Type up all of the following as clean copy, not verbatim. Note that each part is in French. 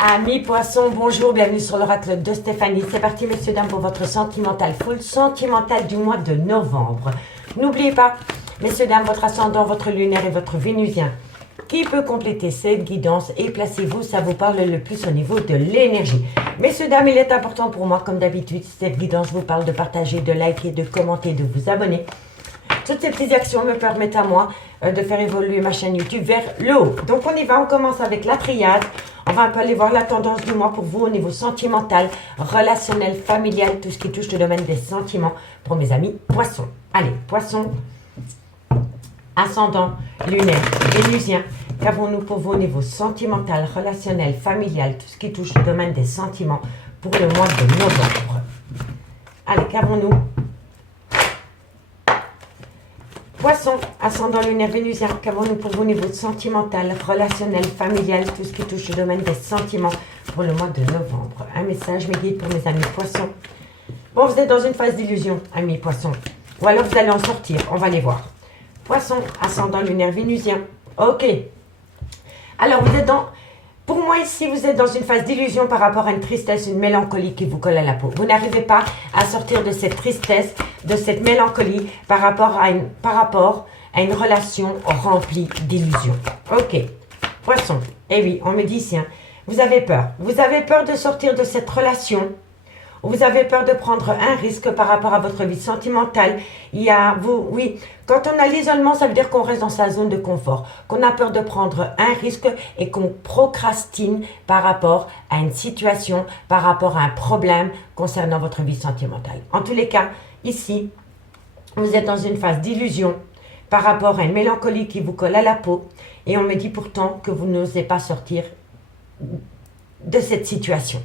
Amis poissons, bonjour, bienvenue sur l'oracle de Stéphanie. C'est parti messieurs, dames, pour votre sentimental full sentimental du mois de novembre. N'oubliez pas, messieurs, dames, votre ascendant, votre lunaire et votre vénusien qui peut compléter cette guidance et placez-vous, ça vous parle le plus au niveau de l'énergie. Messieurs, dames, il est important pour moi, comme d'habitude, cette guidance vous parle de partager, de liker, de commenter, de vous abonner. Toutes ces petites actions me permettent à moi de faire évoluer ma chaîne YouTube vers le haut. Donc on y va, on commence avec la triade. On va un peu aller voir la tendance du mois pour vous au niveau sentimental, relationnel, familial, tout ce qui touche le domaine des sentiments pour mes amis poissons. Allez, poissons, ascendant, lunaire, vénusien. Qu'avons-nous pour vous au niveau sentimental, relationnel, familial, tout ce qui touche le domaine des sentiments pour le mois de novembre? Allez, qu'avons-nous? Poisson, ascendant lunaire vénusien, qu'avons-nous pour vous au niveau sentimental, relationnel, familial, tout ce qui touche le domaine des sentiments pour le mois de novembre? Un message, mes guides pour mes amis poissons. Bon, vous êtes dans une phase d'illusion, amis poissons. Ou alors vous allez en sortir, on va les voir. Poisson, ascendant lunaire vénusien. Ok. Alors vous êtes dans... Pour moi ici, vous êtes dans une phase d'illusion par rapport à une tristesse, une mélancolie qui vous colle à la peau. Vous n'arrivez pas à sortir de cette tristesse, de cette mélancolie par rapport à une relation remplie d'illusions. Ok, poisson. Eh oui, on me dit ici, hein, vous avez peur. Vous avez peur de sortir de cette relation. Vous avez peur de prendre un risque par rapport à votre vie sentimentale. Oui, quand on a l'isolement, ça veut dire qu'on reste dans sa zone de confort, qu'on a peur de prendre un risque et qu'on procrastine par rapport à une situation, par rapport à un problème concernant votre vie sentimentale. En tous les cas, ici, vous êtes dans une phase d'illusion par rapport à une mélancolie qui vous colle à la peau et on me dit pourtant que vous n'osez pas sortir de cette situation.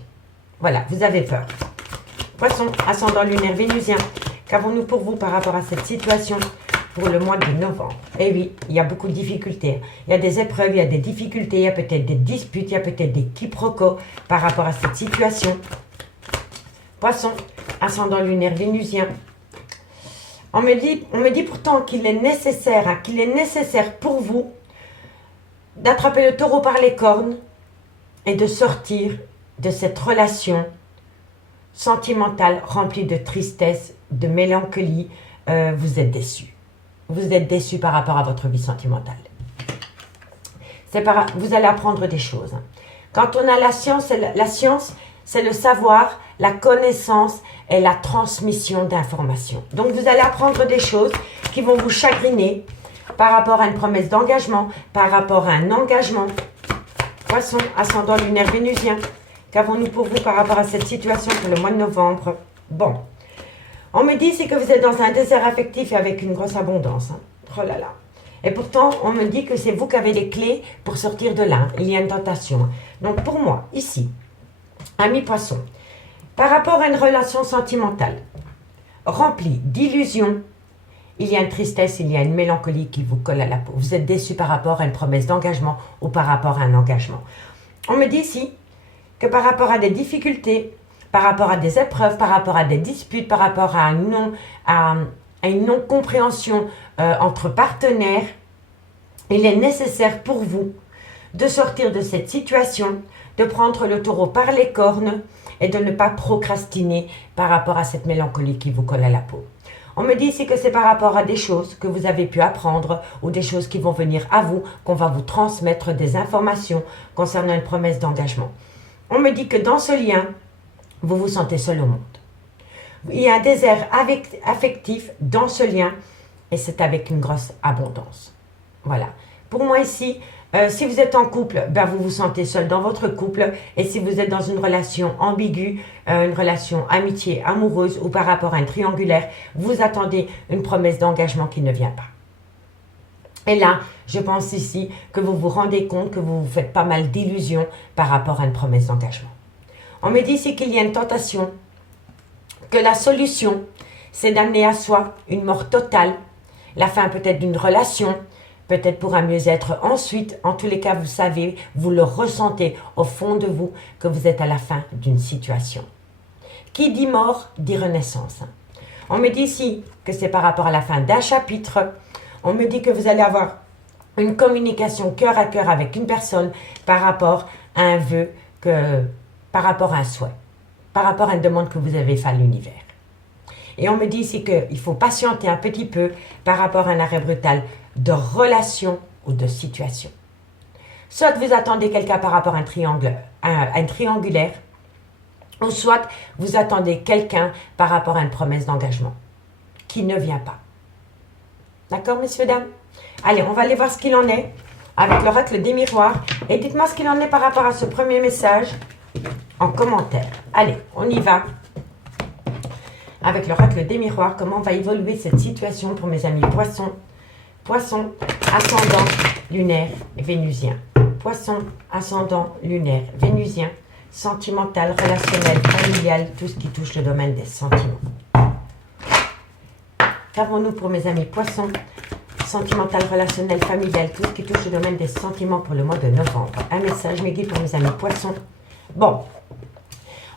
Voilà, vous avez peur. Poisson, ascendant lunaire vénusien, qu'avons-nous pour vous par rapport à cette situation pour le mois de novembre? Eh oui, il y a beaucoup de difficultés. Il y a des épreuves, il y a des difficultés, il y a peut-être des disputes, il y a peut-être des quiproquos par rapport à cette situation. Poisson, ascendant lunaire vénusien. On me dit pourtant qu'il est nécessaire pour vous d'attraper le taureau par les cornes et de sortir de cette relation sentimentale remplie de tristesse, de mélancolie. Vous êtes déçu. Vous êtes déçu par rapport à votre vie sentimentale. Vous allez apprendre des choses. Quand on a la science, c'est le savoir, la connaissance et la transmission d'informations. Donc vous allez apprendre des choses qui vont vous chagriner par rapport à une promesse d'engagement, par rapport à un engagement. Poisson, ascendant lunaire vénusien. Qu'avons-nous pour vous par rapport à cette situation pour le mois de novembre? Bon, on me dit c'est que vous êtes dans un désert affectif et avec une grosse abondance. Hein. Oh là là. Et pourtant, on me dit que c'est vous qui avez les clés pour sortir de là. Il y a une tentation. Donc pour moi, ici, ami poisson, par rapport à une relation sentimentale remplie d'illusions, il y a une tristesse, il y a une mélancolie qui vous colle à la peau. Vous êtes déçu par rapport à une promesse d'engagement ou par rapport à un engagement. On me dit ici que par rapport à des difficultés, par rapport à des épreuves, par rapport à des disputes, par rapport à une non-compréhension entre partenaires, il est nécessaire pour vous de sortir de cette situation, de prendre le taureau par les cornes et de ne pas procrastiner par rapport à cette mélancolie qui vous colle à la peau. On me dit ici que c'est par rapport à des choses que vous avez pu apprendre ou des choses qui vont venir à vous, qu'on va vous transmettre des informations concernant une promesse d'engagement. On me dit que dans ce lien, vous vous sentez seul au monde. Il y a un désert affectif dans ce lien et c'est avec une grosse abondance. Voilà. Pour moi ici, si vous êtes en couple, vous vous sentez seul dans votre couple. Et si vous êtes dans une relation ambiguë, une relation amitié, amoureuse ou par rapport à un triangulaire, vous attendez une promesse d'engagement qui ne vient pas. Et là, je pense ici que vous vous rendez compte que vous vous faites pas mal d'illusions par rapport à une promesse d'engagement. On me dit ici qu'il y a une tentation, que la solution, c'est d'amener à soi une mort totale, la fin peut-être d'une relation, peut-être pour un mieux-être ensuite. En tous les cas, vous savez, vous le ressentez au fond de vous que vous êtes à la fin d'une situation. Qui dit mort, dit renaissance. On me dit ici que c'est par rapport à la fin d'un chapitre. On me dit que vous allez avoir une communication cœur à cœur avec une personne par rapport à un vœu que par rapport à un souhait, par rapport à une demande que vous avez faite à l'univers. Et on me dit ici qu'il faut patienter un petit peu par rapport à un arrêt brutal de relation ou de situation. Soit vous attendez quelqu'un par rapport à un triangulaire, ou soit vous attendez quelqu'un par rapport à une promesse d'engagement qui ne vient pas. D'accord, messieurs, dames? Allez, on va aller voir ce qu'il en est avec l'oracle des miroirs. Et dites-moi ce qu'il en est par rapport à ce premier message en commentaire. Allez, on y va. Avec l'oracle des miroirs, comment va évoluer cette situation pour mes amis poissons? Poissons, ascendant lunaire vénusien. Poissons, ascendant lunaire vénusien. Sentimental, relationnel, familial, tout ce qui touche le domaine des sentiments. Qu'avons-nous pour mes amis poissons? Sentimental, relationnel, familial, tout ce qui touche le domaine des sentiments pour le mois de novembre. Un message, mes guides, pour mes amis poissons. Bon,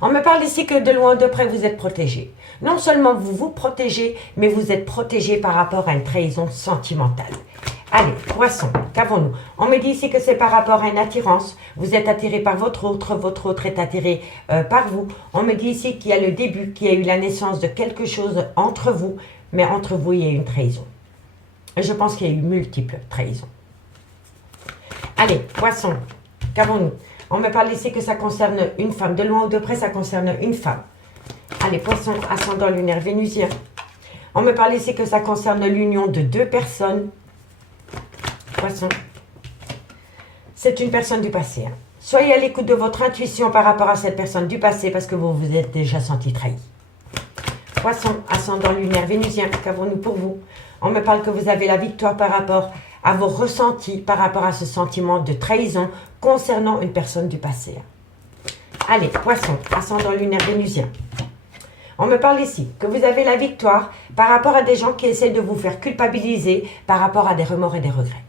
on me parle ici que de loin ou de près, vous êtes protégés. Non seulement vous vous protégez, mais vous êtes protégés par rapport à une trahison sentimentale. Allez, poisson, qu'avons-nous? On me dit ici que c'est par rapport à une attirance. Vous êtes attiré par votre autre est attiré par vous. On me dit ici qu'il y a le début, qu'il y a eu la naissance de quelque chose entre vous, mais entre vous, il y a eu une trahison. Et je pense qu'il y a eu multiples trahisons. Allez, poisson, qu'avons-nous? On me parle ici que ça concerne une femme. De loin ou de près, ça concerne une femme. Allez, poisson, ascendant lunaire vénusien. On me parle ici que ça concerne l'union de deux personnes. Poisson. C'est une personne du passé. Hein. Soyez à l'écoute de votre intuition par rapport à cette personne du passé parce que vous vous êtes déjà senti trahi. Poisson, ascendant lunaire vénusien, qu'avons-nous pour vous? On me parle que vous avez la victoire par rapport à vos ressentis, par rapport à ce sentiment de trahison concernant une personne du passé. Allez, poisson, ascendant lunaire vénusien. On me parle ici que vous avez la victoire par rapport à des gens qui essaient de vous faire culpabiliser par rapport à des remords et des regrets.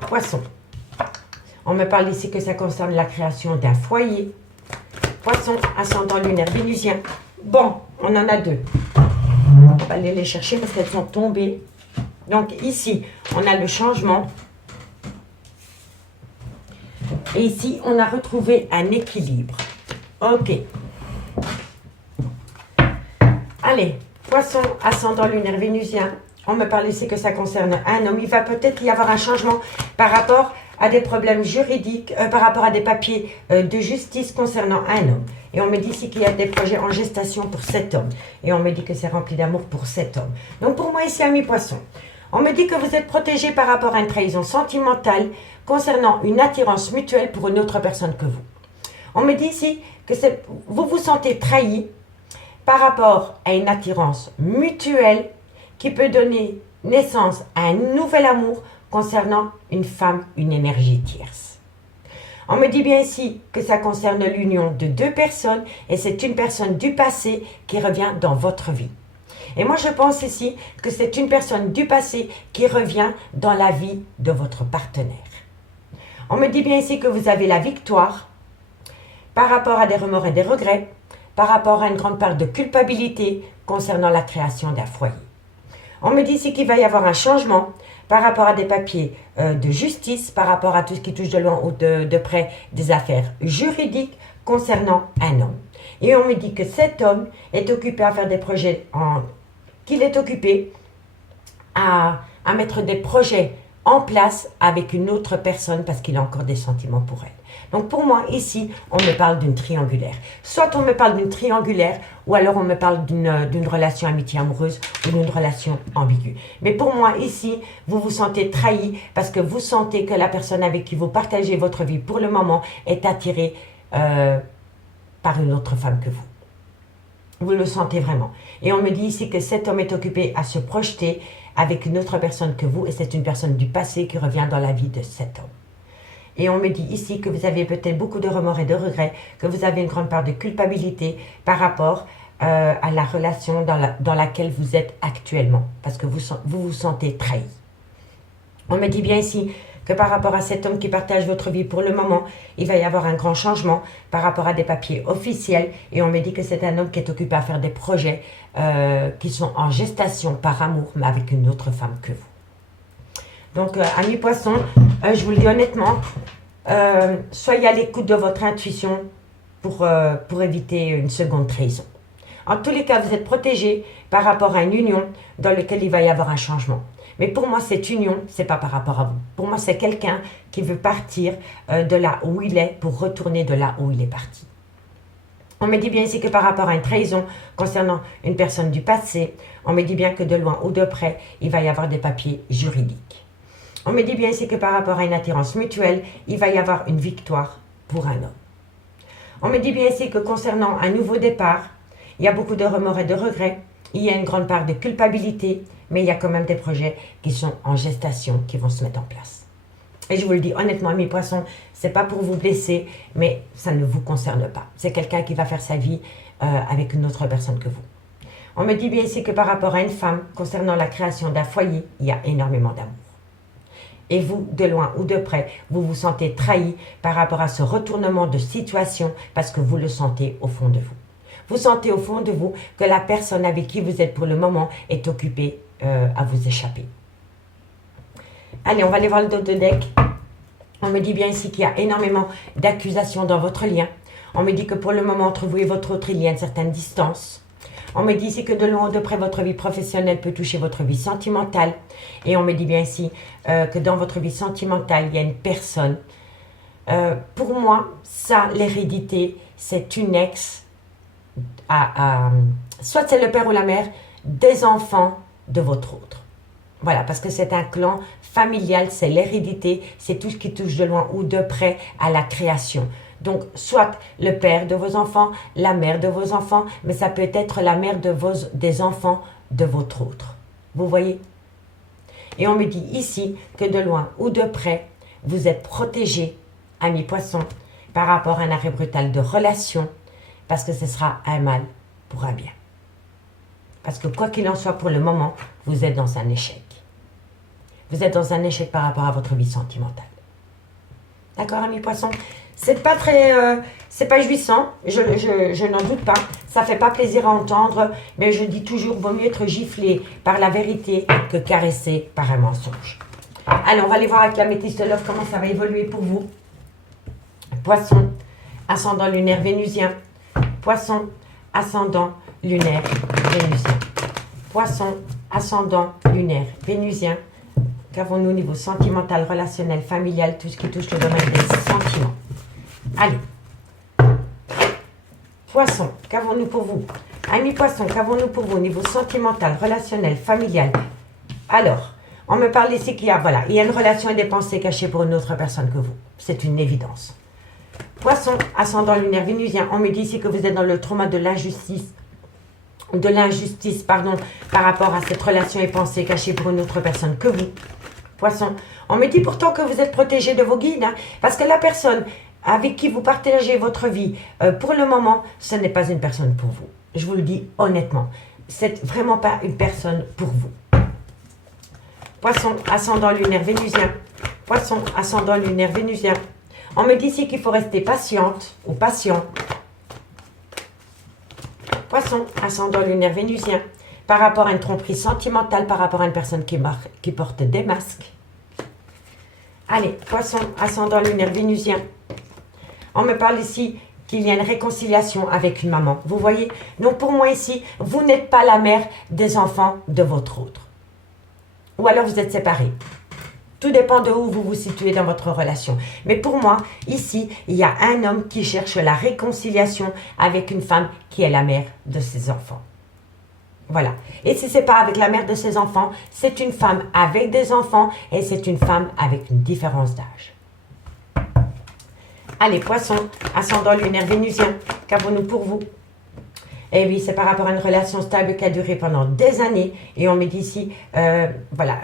Poisson. On me parle ici que ça concerne la création d'un foyer. Poisson, ascendant lunaire vénusien. Bon, on en a deux. On va aller les chercher parce qu'elles sont tombées. Donc ici, on a le changement. Et ici, on a retrouvé un équilibre. Ok. Allez, poisson, ascendant lunaire vénusien. On me parle ici que ça concerne un homme. Il va peut-être y avoir un changement par rapport à des problèmes juridiques, par rapport à des papiers de justice concernant un homme. Et on me dit ici qu'il y a des projets en gestation pour cet homme. Et on me dit que c'est rempli d'amour pour cet homme. Donc pour moi ici, ami poisson, on me dit que vous êtes protégé par rapport à une trahison sentimentale concernant une attirance mutuelle pour une autre personne que vous. On me dit ici que vous vous sentez trahi par rapport à une attirance mutuelle qui peut donner naissance à un nouvel amour concernant une femme, une énergie tierce. On me dit bien ici que ça concerne l'union de deux personnes et c'est une personne du passé qui revient dans votre vie. Et moi je pense ici que c'est une personne du passé qui revient dans la vie de votre partenaire. On me dit bien ici que vous avez la victoire par rapport à des remords et des regrets, par rapport à une grande part de culpabilité concernant la création d'un foyer. On me dit ici qu'il va y avoir un changement par rapport à des papiers de justice, par rapport à tout ce qui touche de loin ou de près des affaires juridiques concernant un homme. Et on me dit que cet homme est occupé à faire des projets, qu'il est occupé à mettre des projets en place avec une autre personne parce qu'il a encore des sentiments pour elle. Donc pour moi, ici, on me parle d'une triangulaire. Soit on me parle d'une triangulaire, ou alors on me parle d'une relation amitié amoureuse ou d'une relation ambiguë. Mais pour moi, ici, vous vous sentez trahi parce que vous sentez que la personne avec qui vous partagez votre vie pour le moment est attirée par une autre femme que vous. Vous le sentez vraiment. Et on me dit ici que cet homme est occupé à se projeter avec une autre personne que vous, et c'est une personne du passé qui revient dans la vie de cet homme. Et on me dit ici que vous avez peut-être beaucoup de remords et de regrets, que vous avez une grande part de culpabilité par rapport à la relation dans laquelle vous êtes actuellement, parce que vous vous sentez trahi. On me dit bien ici que par rapport à cet homme qui partage votre vie pour le moment, il va y avoir un grand changement par rapport à des papiers officiels, et on me dit que c'est un homme qui est occupé à faire des projets qui sont en gestation par amour, mais avec une autre femme que vous. Donc, amis poissons, je vous le dis honnêtement, soyez à l'écoute de votre intuition pour éviter une seconde trahison. En tous les cas, vous êtes protégé par rapport à une union dans laquelle il va y avoir un changement. Mais pour moi, cette union, c'est pas par rapport à vous. Pour moi, c'est quelqu'un qui veut partir de là où il est pour retourner de là où il est parti. On me dit bien ici que par rapport à une trahison concernant une personne du passé, on me dit bien que de loin ou de près, il va y avoir des papiers juridiques. On me dit bien ici que par rapport à une attirance mutuelle, il va y avoir une victoire pour un homme. On me dit bien ici que concernant un nouveau départ, il y a beaucoup de remords et de regrets, il y a une grande part de culpabilité, mais il y a quand même des projets qui sont en gestation, qui vont se mettre en place. Et je vous le dis honnêtement, mes poissons, c'est pas pour vous blesser, mais ça ne vous concerne pas. C'est quelqu'un qui va faire sa vie avec une autre personne que vous. On me dit bien ici que par rapport à une femme, concernant la création d'un foyer, il y a énormément d'amour. Et vous, de loin ou de près, vous vous sentez trahi par rapport à ce retournement de situation parce que vous le sentez au fond de vous. Vous sentez au fond de vous que la personne avec qui vous êtes pour le moment est occupée à vous échapper. Allez, on va aller voir le dos de deck. On me dit bien ici qu'il y a énormément d'accusations dans votre lien. On me dit que pour le moment, entre vous et votre autre, il y a une certaine distance. On me dit ici que de loin ou de près, votre vie professionnelle peut toucher votre vie sentimentale. Et on me dit bien ici que dans votre vie sentimentale, il y a une personne. Pour moi, ça, l'hérédité, c'est une ex, soit c'est le père ou la mère, des enfants de votre autre. Voilà, parce que c'est un clan familial, c'est l'hérédité, c'est tout ce qui touche de loin ou de près à la création. Donc, soit le père de vos enfants, la mère de vos enfants, mais ça peut être la mère des enfants de votre autre. Vous voyez? Et on me dit ici que de loin ou de près, vous êtes protégés, amis poissons, par rapport à un arrêt brutal de relation, parce que ce sera un mal pour un bien. Parce que quoi qu'il en soit pour le moment, vous êtes dans un échec. Vous êtes dans un échec par rapport à votre vie sentimentale. D'accord, amis poissons? C'est pas très, c'est pas jouissant, je n'en doute pas. Ça fait pas plaisir à entendre, mais je dis toujours, vaut mieux être giflé par la vérité que caressé par un mensonge. Allez, on va aller voir avec la métisse de Love comment ça va évoluer pour vous. Poisson, ascendant lunaire vénusien. Poisson, ascendant lunaire vénusien. Poisson, ascendant lunaire vénusien. Qu'avons-nous au niveau sentimental, relationnel, familial, tout ce qui touche le domaine des sentiments. Allez. Poisson, qu'avons-nous pour vous? Amis poissons, qu'avons-nous pour vous au niveau sentimental, relationnel, familial? Alors, on me parle ici qu'il y a, voilà, il y a une relation et des pensées cachées pour une autre personne que vous. C'est une évidence. Poisson, ascendant lunaire vénusien, on me dit ici que vous êtes dans le trauma de l'injustice, par rapport à cette relation et pensée cachée pour une autre personne que vous. Poisson, on me dit pourtant que vous êtes protégé de vos guides, hein, parce que la personne avec qui vous partagez votre vie, pour le moment, ce n'est pas une personne pour vous. Je vous le dis honnêtement, c'est vraiment pas une personne pour vous. Poisson, ascendant lunaire vénusien. Poisson, ascendant lunaire vénusien. On me dit ici qu'il faut rester patiente ou patient. Poisson, ascendant lunaire vénusien. Par rapport à une tromperie sentimentale, par rapport à une personne qui porte des masques. Allez, poisson, ascendant lunaire vénusien. On me parle ici qu'il y a une réconciliation avec une maman. Vous voyez? Donc pour moi ici, vous n'êtes pas la mère des enfants de votre autre. Ou alors vous êtes séparés. Tout dépend de où vous vous situez dans votre relation. Mais pour moi, ici, il y a un homme qui cherche la réconciliation avec une femme qui est la mère de ses enfants. Voilà. Et si ce n'est pas avec la mère de ses enfants, c'est une femme avec des enfants et c'est une femme avec une différence d'âge. Allez, poisson, ascendant lunaire vénusien, qu'avons-nous pour vous? Eh oui, c'est par rapport à une relation stable qui a duré pendant des années. Et on me dit ici, voilà,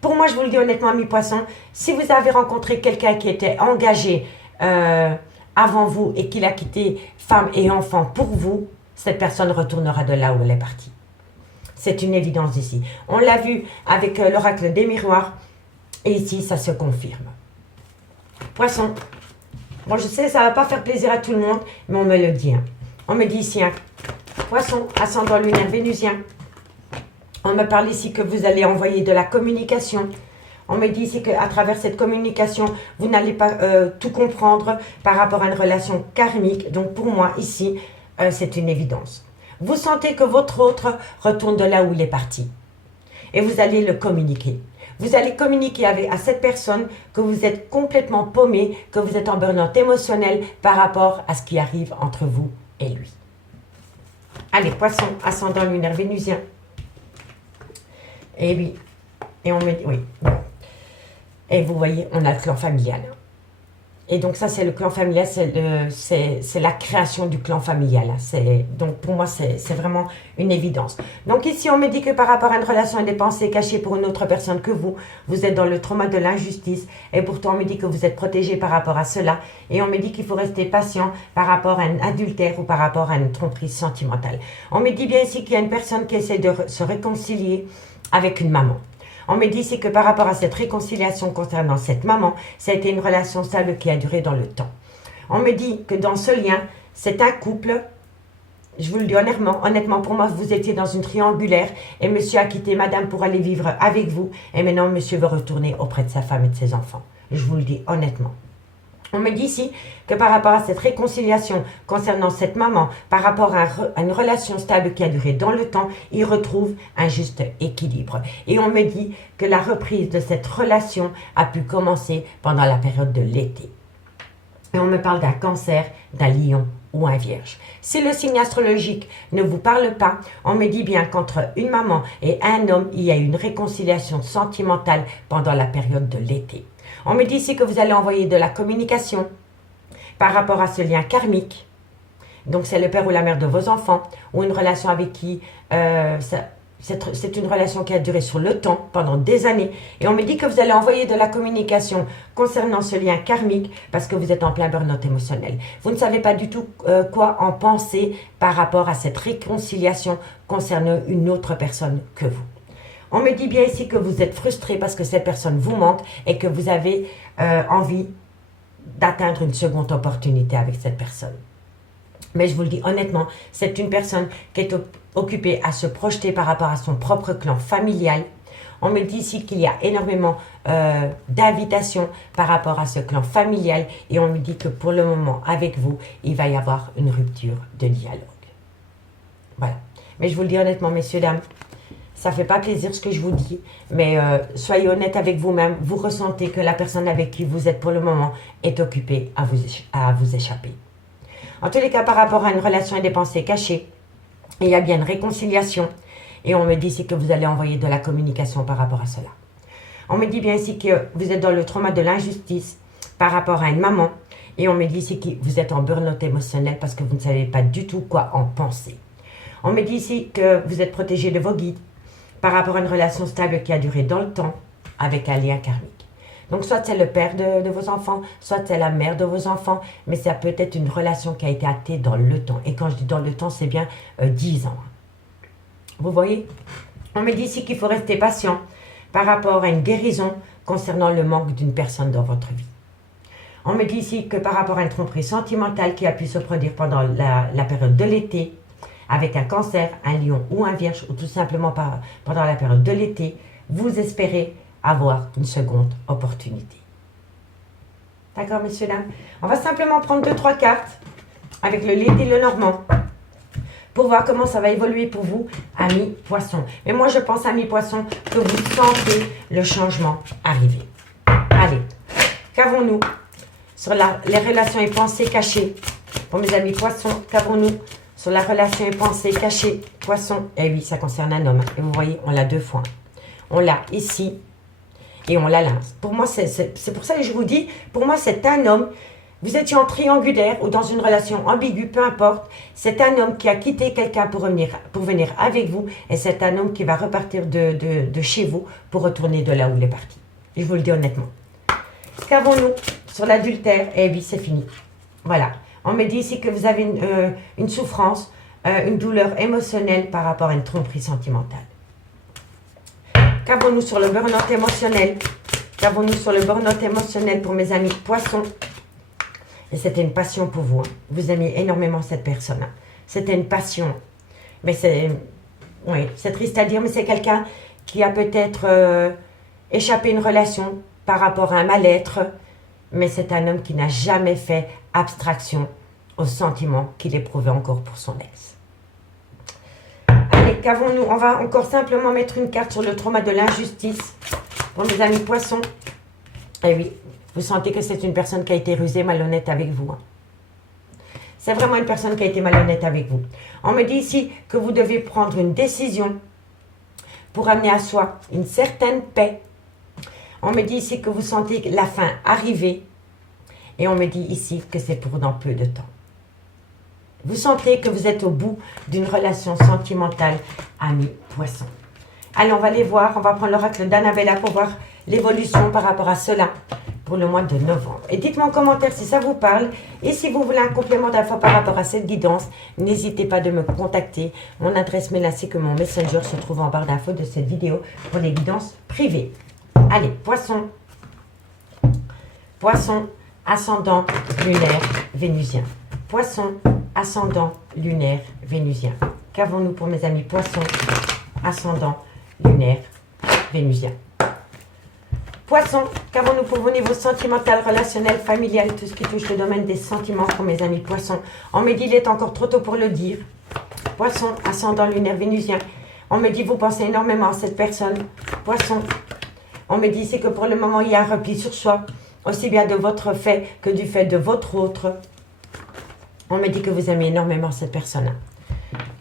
pour moi, je vous le dis honnêtement, mes poissons, si vous avez rencontré quelqu'un qui était engagé avant vous et qu'il a quitté femme et enfant pour vous, cette personne retournera de là où elle est partie. C'est une évidence ici. On l'a vu avec l'oracle des miroirs. Et ici, ça se confirme. Poisson. Bon, je sais, ça ne va pas faire plaisir à tout le monde, mais on me le dit. Hein. On me dit ici, hein, Poisson, ascendant lunaire vénusien. On me parle ici que vous allez envoyer de la communication. On me dit ici qu'à travers cette communication, vous n'allez pas tout comprendre par rapport à une relation karmique. Donc pour moi, ici, c'est une évidence. Vous sentez que votre autre retourne de là où il est parti. Et vous allez le communiquer. Vous allez communiquer à cette personne que vous êtes complètement paumé, que vous êtes en burn-out émotionnel par rapport à ce qui arrive entre vous et lui. Allez, poisson, ascendant lunaire vénusien. Et oui, et on me dit, oui. Et vous voyez, on a le clan familial. Et donc ça, c'est le clan familial, c'est la création du clan familial. Donc pour moi, c'est vraiment une évidence. Donc ici, on me dit que par rapport à une relation et des pensées cachées pour une autre personne que vous êtes dans le trauma de l'injustice. Et pourtant, on me dit que vous êtes protégé par rapport à cela. Et on me dit qu'il faut rester patient par rapport à un adultère ou par rapport à une tromperie sentimentale. On me dit bien ici qu'il y a une personne qui essaie de se réconcilier avec une maman. On me dit ici que par rapport à cette réconciliation concernant cette maman, ça a été une relation stable qui a duré dans le temps. On me dit que dans ce lien, c'est un couple, je vous le dis honnêtement, pour moi, vous étiez dans une triangulaire et monsieur a quitté madame pour aller vivre avec vous et maintenant monsieur veut retourner auprès de sa femme et de ses enfants. Je vous le dis honnêtement. On me dit ici que par rapport à cette réconciliation concernant cette maman, par rapport à une relation stable qui a duré dans le temps, il retrouve un juste équilibre. Et on me dit que la reprise de cette relation a pu commencer pendant la période de l'été. Et on me parle d'un cancer, d'un lion ou un vierge. Si le signe astrologique ne vous parle pas, on me dit bien qu'entre une maman et un homme, il y a une réconciliation sentimentale pendant la période de l'été. On me dit ici que vous allez envoyer de la communication par rapport à ce lien karmique. Donc, c'est le père ou la mère de vos enfants ou une relation avec qui c'est une relation qui a duré sur le temps, pendant des années. Et on me dit que vous allez envoyer de la communication concernant ce lien karmique parce que vous êtes en plein burn-out émotionnel. Vous ne savez pas du tout quoi en penser par rapport à cette réconciliation concernant une autre personne que vous. On me dit bien ici que vous êtes frustré parce que cette personne vous manque et que vous avez envie d'atteindre une seconde opportunité avec cette personne. Mais je vous le dis honnêtement, c'est une personne qui est occupée à se projeter par rapport à son propre clan familial. On me dit ici qu'il y a énormément d'invitations par rapport à ce clan familial et on me dit que pour le moment, avec vous, il va y avoir une rupture de dialogue. Voilà. Mais je vous le dis honnêtement, messieurs, dames, ça ne fait pas plaisir ce que je vous dis, mais soyez honnête avec vous-même. Vous ressentez que la personne avec qui vous êtes pour le moment est occupée à vous échapper. En tous les cas, par rapport à une relation et des pensées cachées, il y a bien une réconciliation. Et on me dit ici que vous allez envoyer de la communication par rapport à cela. On me dit bien ici que vous êtes dans le trauma de l'injustice par rapport à une maman. Et on me dit ici que vous êtes en burn-out émotionnel parce que vous ne savez pas du tout quoi en penser. On me dit ici que vous êtes protégé de vos guides par rapport à une relation stable qui a duré dans le temps avec un lien karmique. Donc, soit c'est le père de vos enfants, soit c'est la mère de vos enfants, mais ça peut être une relation qui a été actée dans le temps. Et quand je dis dans le temps, c'est bien 10 ans. Vous voyez? On me dit ici qu'il faut rester patient par rapport à une guérison concernant le manque d'une personne dans votre vie. On me dit ici que par rapport à une tromperie sentimentale qui a pu se produire pendant la période de l'été, avec un cancer, un lion ou un vierge, ou tout simplement pendant la période de l'été, vous espérez avoir une seconde opportunité. D'accord, messieurs, dames? On va simplement prendre 2-3 cartes avec le Lady le Normand pour voir comment ça va évoluer pour vous, amis poissons. Mais moi, je pense, amis poissons, que vous sentez le changement arriver. Allez, qu'avons-nous sur les relations et pensées cachées? Pour mes amis poissons, qu'avons-nous sur la relation et pensée cachée, poisson? Eh oui, ça concerne un homme. Et vous voyez, on l'a 2 fois. On l'a ici et on l'a là. Pour moi, c'est pour ça que je vous dis, pour moi, c'est un homme. Vous étiez en triangulaire ou dans une relation ambiguë, peu importe. C'est un homme qui a quitté quelqu'un pour venir avec vous. Et c'est un homme qui va repartir de chez vous pour retourner de là où il est parti. Je vous le dis honnêtement. Qu'avons-nous sur l'adultère? Eh bien, c'est fini. Voilà. On me dit ici que vous avez une souffrance, une douleur émotionnelle par rapport à une tromperie sentimentale. Qu'avons-nous sur le burn-out émotionnel? Qu'avons-nous sur le burn-out émotionnel pour mes amis poissons? Et c'était une passion pour vous. Hein. Vous aimiez énormément cette personne. Hein. C'était une passion. Mais c'est triste à dire, mais c'est quelqu'un qui a peut-être échapper à une relation par rapport à un mal-être, mais c'est un homme qui n'a jamais fait abstraction aux sentiments qu'il éprouvait encore pour son ex. Allez, qu'avons-nous? On va encore simplement mettre une carte sur le trauma de l'injustice pour mes amis poissons. Eh oui, vous sentez que c'est une personne qui a été rusée, malhonnête avec vous. Hein. C'est vraiment une personne qui a été malhonnête avec vous. On me dit ici que vous devez prendre une décision pour amener à soi une certaine paix. On me dit ici que vous sentez la fin arriver. Et on me dit ici que c'est pour dans peu de temps. Vous sentez que vous êtes au bout d'une relation sentimentale, ami poisson. Allez, on va les voir. On va prendre l'oracle d'Annabella pour voir l'évolution par rapport à cela pour le mois de novembre. Et dites-moi en commentaire si ça vous parle. Et si vous voulez un complément d'info par rapport à cette guidance, n'hésitez pas de me contacter. Mon adresse mail ainsi que mon messenger se trouve en barre d'infos de cette vidéo pour les guidances privées. Allez, poisson. Poisson, ascendant, lunaire, vénusien. Poisson, ascendant, lunaire, vénusien. Qu'avons-nous pour mes amis poissons, ascendant, lunaire, vénusien. Poisson, qu'avons-nous pour vos niveaux sentimental, relationnel, familial, tout ce qui touche le domaine des sentiments pour mes amis poissons. On me dit il est encore trop tôt pour le dire. Poisson, ascendant, lunaire, vénusien. On me dit vous pensez énormément à cette personne. Poisson, on me dit c'est que pour le moment il y a un repli sur soi, aussi bien de votre fait que du fait de votre autre. On me dit que vous aimez énormément cette personne.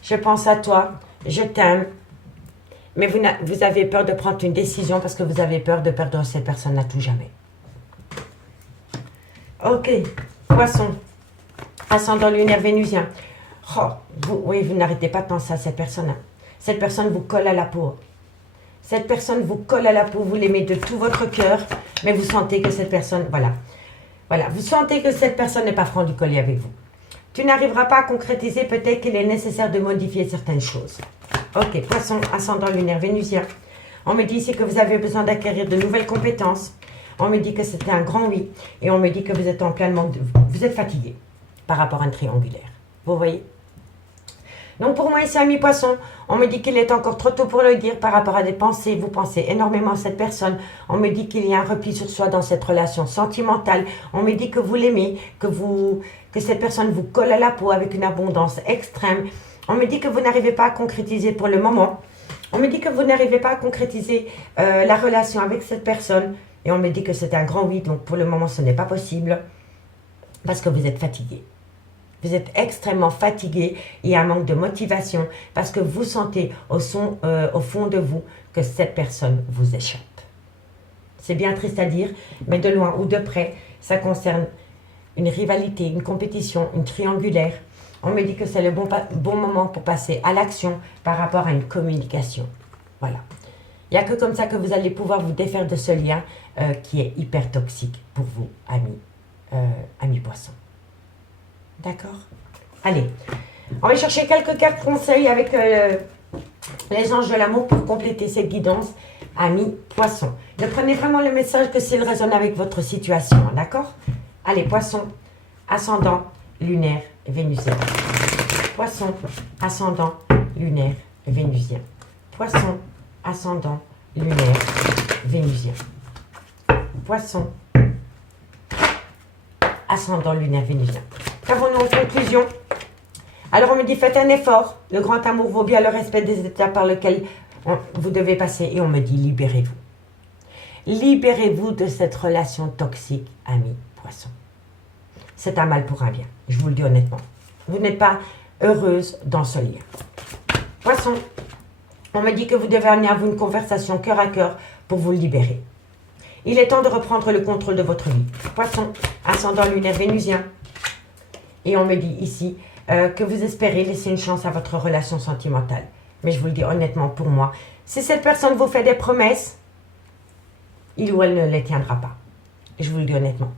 Je pense à toi, je t'aime. Mais vous avez peur de prendre une décision parce que vous avez peur de perdre cette personne à tout jamais. Ok, poisson, ascendant lunaire vénusien. Oh, vous n'arrêtez pas de penser à cette personne. Cette personne vous colle à la peau. Cette personne vous colle à la peau, vous l'aimez de tout votre cœur, mais vous sentez que cette personne, voilà, vous sentez que cette personne n'est pas franc du collier avec vous. Tu n'arriveras pas à concrétiser, peut-être qu'il est nécessaire de modifier certaines choses. Ok, poisson, ascendant lunaire vénusien. On me dit ici que vous avez besoin d'acquérir de nouvelles compétences. On me dit que c'était un grand oui. Et on me dit que vous êtes en plein manque vous êtes fatigué par rapport à un triangulaire. Vous voyez? Donc pour moi ici, ami poisson, on me dit qu'il est encore trop tôt pour le dire par rapport à des pensées. Vous pensez énormément à cette personne. On me dit qu'il y a un repli sur soi dans cette relation sentimentale. On me dit que vous l'aimez, que cette personne vous colle à la peau avec une abondance extrême. On me dit que vous n'arrivez pas à concrétiser pour le moment. On me dit que vous n'arrivez pas à concrétiser la relation avec cette personne. Et on me dit que c'est un grand oui, donc pour le moment ce n'est pas possible. Parce que vous êtes fatigué. Vous êtes extrêmement fatigué. Il y a un manque de motivation. Parce que vous sentez au fond de vous que cette personne vous échappe. C'est bien triste à dire, mais de loin ou de près, ça concerne une rivalité, une compétition, une triangulaire. On me dit que c'est le bon moment pour passer à l'action par rapport à une communication. Voilà. Il n'y a que comme ça que vous allez pouvoir vous défaire de ce lien qui est hyper toxique pour vous, amis poissons. D'accord? Allez, on va chercher quelques cartes conseils avec les anges de l'amour pour compléter cette guidance, amis poissons. Ne prenez vraiment le message que s'il résonne avec votre situation, d'accord? Allez, poisson, ascendant, lunaire, vénusien. Poisson, ascendant, lunaire, vénusien. Poisson, ascendant, lunaire, vénusien. Poisson, ascendant, lunaire, vénusien. Qu'avons-nous en conclusion? Alors on me dit faites un effort. Le grand amour vaut bien le respect des étapes par lesquelles vous devez passer. Et on me dit libérez-vous. Libérez-vous de cette relation toxique, amis poissons. C'est un mal pour un bien, je vous le dis honnêtement. Vous n'êtes pas heureuse dans ce lien. Poisson, on me dit que vous devez amener à vous une conversation cœur à cœur pour vous libérer. Il est temps de reprendre le contrôle de votre vie. Poisson, ascendant lunaire vénusien. Et on me dit ici que vous espérez laisser une chance à votre relation sentimentale. Mais je vous le dis honnêtement pour moi, si cette personne vous fait des promesses, il ou elle ne les tiendra pas. Je vous le dis honnêtement.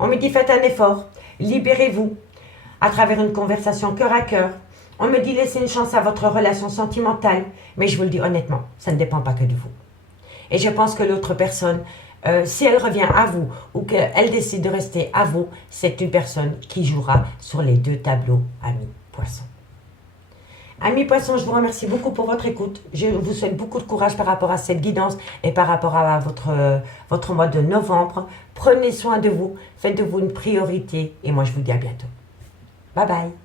On me dit faites un effort, libérez-vous à travers une conversation cœur à cœur. On me dit laissez une chance à votre relation sentimentale, mais je vous le dis honnêtement, ça ne dépend pas que de vous. Et je pense que l'autre personne, si elle revient à vous ou qu'elle décide de rester à vous, c'est une personne qui jouera sur les deux tableaux, amis poissons. Amis poissons, je vous remercie beaucoup pour votre écoute. Je vous souhaite beaucoup de courage par rapport à cette guidance et par rapport à votre mois de novembre. Prenez soin de vous, faites de vous une priorité et moi je vous dis à bientôt. Bye bye.